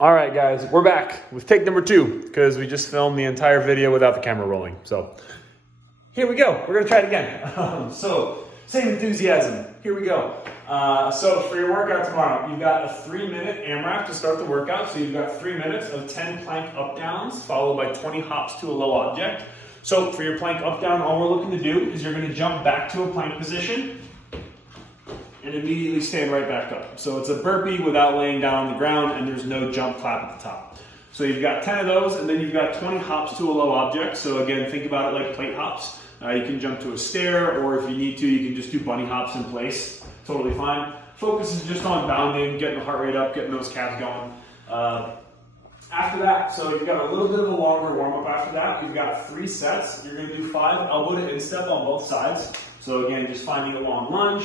All right, guys, we're back with take number 2 because we just filmed the entire video without the camera rolling. So here we go. We're gonna try it again. So same enthusiasm. Here we go. So for your workout tomorrow, you've got a 3-minute AMRAP to start the workout. So you've got 3 minutes of 10 plank up downs followed by 20 hops to a low object. So for your plank up down, all we're looking to do is you're gonna jump back to a plank position and immediately stand right back up. So it's a burpee without laying down on the ground, and there's no jump clap at the top. So you've got 10 of those, and then you've got 20 hops to a low object. So again, think about it like plate hops. You can jump to a stair, or if you need to, you can just do bunny hops in place. Totally fine. Focus is just on bounding, getting the heart rate up, getting those calves going. After that, so you've got a little bit of a longer warm-up after that. You've got 3 sets. You're gonna do 5 elbow to instep on both sides. So again, just finding a long lunge,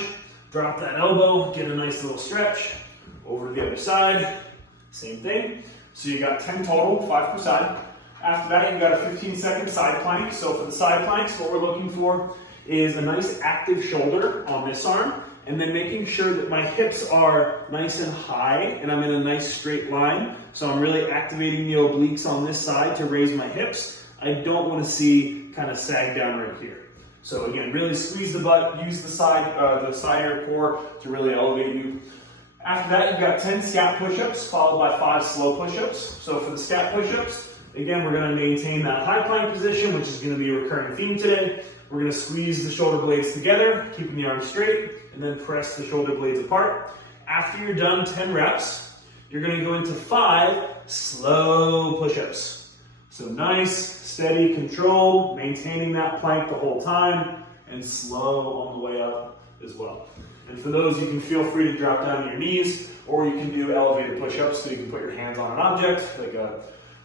drop that elbow, get a nice little stretch, over to the other side, same thing. So you got 10 total, 5 per side. After that, you've got a 15-second side plank. So for the side planks, what we're looking for is a nice active shoulder on this arm, and then making sure that my hips are nice and high, and I'm in a nice straight line. So I'm really activating the obliques on this side to raise my hips. I don't want to see kind of sag down right here. So again, really squeeze the butt, use the side air core to really elevate you. After that, you've got 10 scat push-ups followed by 5 slow push-ups. So for the scat push-ups, again, we're gonna maintain that high plank position, which is gonna be a recurring theme today. We're gonna squeeze the shoulder blades together, keeping the arms straight, and then press the shoulder blades apart. After you're done 10 reps, you're gonna go into 5 slow push-ups. So nice, steady, controlled, maintaining that plank the whole time, and slow on the way up as well. And for those, you can feel free to drop down to your knees, or you can do elevated push-ups, so you can put your hands on an object, like a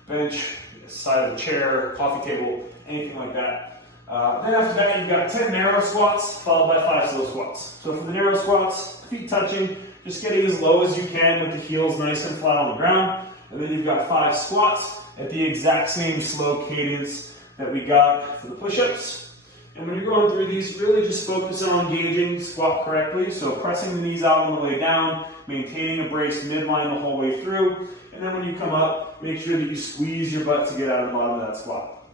bench, side of a chair, coffee table, anything like that. Then after that, you've got 10 narrow squats, followed by 5 slow squats. So for the narrow squats, feet touching, just getting as low as you can with the heels nice and flat on the ground. And then you've got 5 squats at the exact same slow cadence that we got for the push-ups. And when you're going through these, really just focus on engaging squat correctly. So pressing the knees out on the way down, maintaining a braced midline the whole way through. And then when you come up, make sure that you squeeze your butt to get out of the bottom of that squat.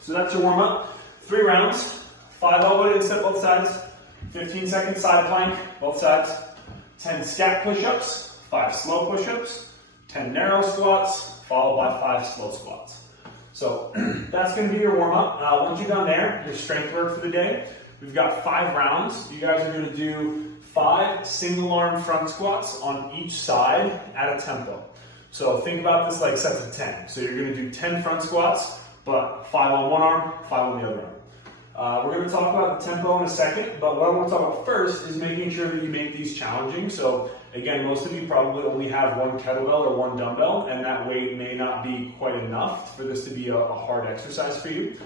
So that's your warm-up. 3 rounds, 5 elbow to instep both sides, 15-second side plank, both sides, 10 scat push-ups, 5 slow push-ups, 10 narrow squats, followed by 5 slow squats. So that's going to be your warm-up. Once you're done there, your strength work for the day. We've got 5 rounds. You guys are going to do 5 single-arm front squats on each side at a tempo. So think about this like sets of 10. So you're going to do 10 front squats, but 5 on one arm, 5 on the other arm. We're going to talk about the tempo in a second, but what I want to talk about first is making sure that you make these challenging. So again, most of you probably only have 1 kettlebell or 1 dumbbell, and that weight may not be quite enough for this to be a hard exercise for you.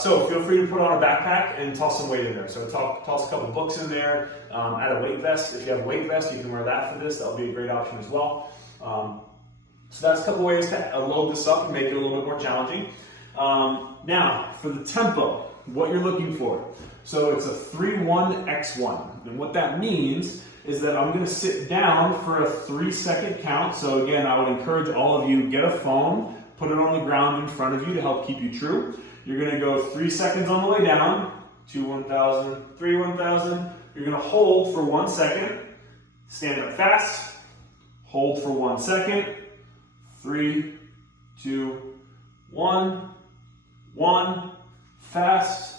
So feel free to put on a backpack and toss some weight in there. So toss a couple books in there, add a weight vest. If you have a weight vest, you can wear that for this. That'll be a great option as well. So that's a couple ways to load this up and make it a little bit more challenging. Now, for the tempo, what you're looking for. So it's a 3-1-X1. And what that means is that I'm going to sit down for a 3-second count. So again, I would encourage all of you, get a phone, put it on the ground in front of you to help keep you true. You're going to go 3 seconds on the way down, 2, 1,000, 3, 1,000. You're going to hold for 1 second, stand up fast, hold for 1 second, 3, 2, 1, 1, fast,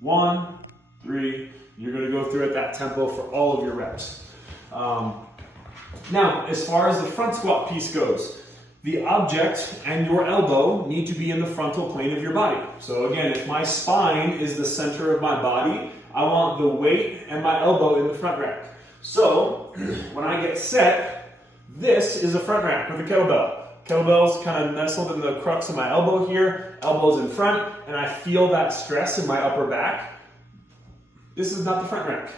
1, 3. You're going to go through at that tempo for all of your reps. Now, as far as the front squat piece goes, the object and your elbow need to be in the frontal plane of your body. So again, if my spine is the center of my body, I want the weight and my elbow in the front rack. So when I get set, this is a front rack with a kettlebell. Kettlebell's kind of nestled in the crux of my elbow here, elbow's in front, and I feel that stress in my upper back. This is not the front rack.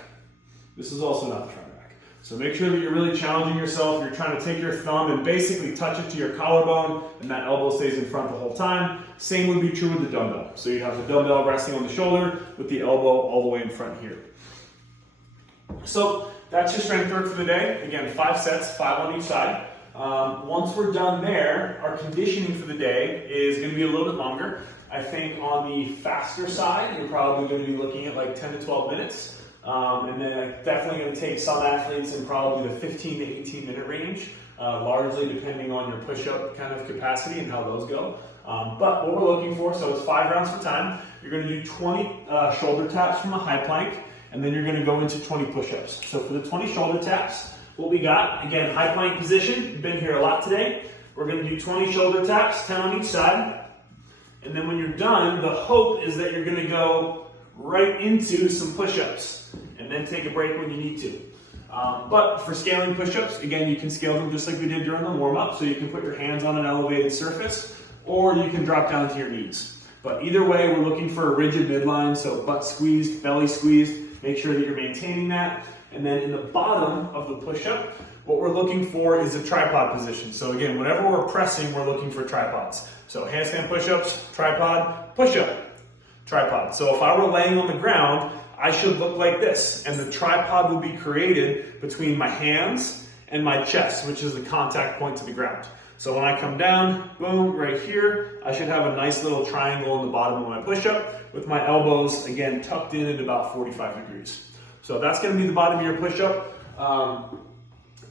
This is also not the front rack. So make sure that you're really challenging yourself. You're trying to take your thumb and basically touch it to your collarbone, and that elbow stays in front the whole time. Same would be true with the dumbbell. So you have the dumbbell resting on the shoulder with the elbow all the way in front here. So that's your strength work for the day. Again, 5 sets, 5 on each side. Once we're done there, our conditioning for the day is going to be a little bit longer. I think on the faster side, you're probably going to be looking at like 10 to 12 minutes. And then definitely going to take some athletes in probably the 15 to 18 minute range, largely depending on your push-up kind of capacity and how those go. But what we're looking for, so it's 5 rounds for time. You're going to do 20 shoulder taps from a high plank, and then you're going to go into 20 push-ups. So for the 20 shoulder taps, what we got, again, high plank position. You've been here a lot today. We're going to do 20 shoulder taps, 10 on each side. And then when you're done, the hope is that you're going to go right into some push-ups and then take a break when you need to. But for scaling push-ups, again, you can scale them just like we did during the warm-up. So you can put your hands on an elevated surface, or you can drop down to your knees. But either way, we're looking for a rigid midline, so butt squeezed, belly squeezed. Make sure that you're maintaining that. And then in the bottom of the push-up, what we're looking for is a tripod position. So again, whenever we're pressing, we're looking for tripods. So handstand push-ups, tripod, push-up, tripod. So if I were laying on the ground, I should look like this, and the tripod will be created between my hands and my chest, which is the contact point to the ground. So when I come down, boom, right here, I should have a nice little triangle in the bottom of my push-up with my elbows, again, tucked in at about 45 degrees. So that's gonna be the bottom of your push-up.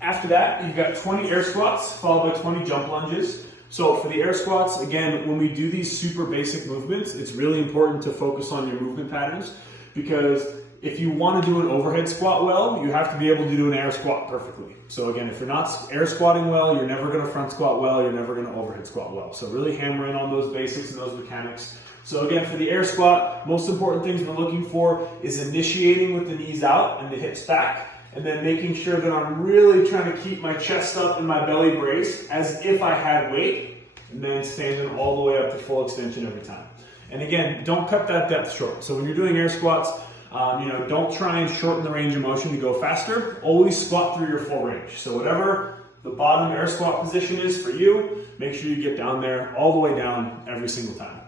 After that, you've got 20 air squats, followed by 20 jump lunges. So for the air squats, again, when we do these super basic movements, it's really important to focus on your movement patterns, because if you want to do an overhead squat well, you have to be able to do an air squat perfectly. So again, if you're not air squatting well, you're never going to front squat well, you're never going to overhead squat well. So really hammer in on those basics and those mechanics. So again, for the air squat, most important things we're looking for is initiating with the knees out and the hips back, and then making sure that I'm really trying to keep my chest up and my belly braced as if I had weight, and then standing all the way up to full extension every time. And again, don't cut that depth short. So when you're doing air squats, don't try and shorten the range of motion to go faster. Always squat through your full range. So whatever the bottom air squat position is for you, make sure you get down there all the way down every single time.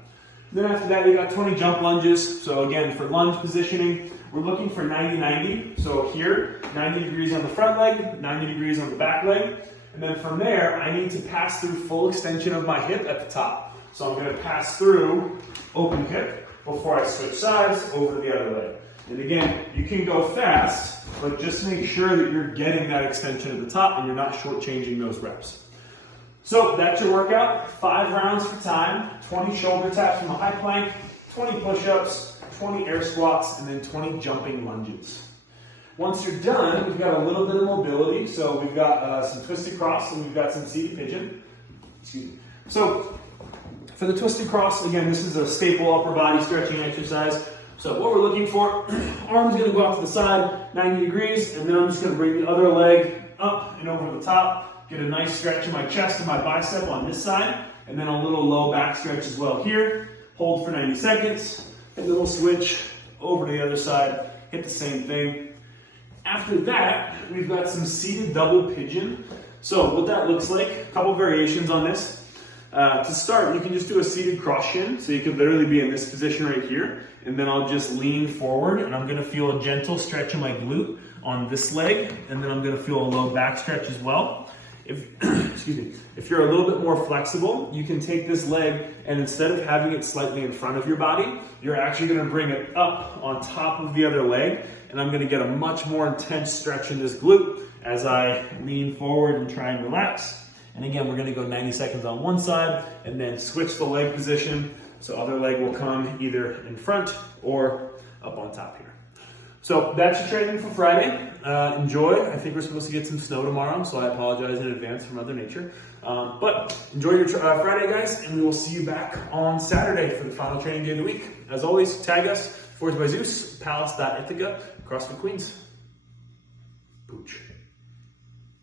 Then after that, we got 20 jump lunges. So again, for lunge positioning, we're looking for 90-90. So here, 90 degrees on the front leg, 90 degrees on the back leg. And then from there, I need to pass through full extension of my hip at the top. So I'm going to pass through open hip before I switch sides over to the other leg. And again, you can go fast, but just make sure that you're getting that extension at the top and you're not shortchanging those reps. So that's your workout. 5 rounds for time, 20 shoulder taps from a high plank, 20 push-ups, 20 air squats, and then 20 jumping lunges. Once you're done, we've got a little bit of mobility. So we've got some twisted cross and we've got some seated pigeon. Excuse me. So for the twisted cross, again, this is a staple upper body stretching exercise. So what we're looking for, arm's gonna go off to the side, 90 degrees, and then I'm just gonna bring the other leg up and over the top, get a nice stretch in my chest and my bicep on this side, and then a little low back stretch as well here. Hold for 90 seconds, and then we'll switch over to the other side, hit the same thing. After that, we've got some seated double pigeon. So what that looks like, a couple variations on this. To start, you can just do a seated cross shin. So you could literally be in this position right here, and then I'll just lean forward and I'm gonna feel a gentle stretch in my glute on this leg, and then I'm gonna feel a low back stretch as well. If you're a little bit more flexible, you can take this leg and instead of having it slightly in front of your body, you're actually gonna bring it up on top of the other leg, and I'm gonna get a much more intense stretch in this glute as I lean forward and try and relax. And again, we're gonna go 90 seconds on one side and then switch the leg position. So other leg will come either in front or up on top here. So that's your training for Friday. Enjoy. I think we're supposed to get some snow tomorrow, so I apologize in advance for Mother Nature. But enjoy your Friday, guys, and we will see you back on Saturday for the final training day of the week. As always, tag us, Forged by Zeus, Palace.Ithaca, CrossFit Queens. Pooch.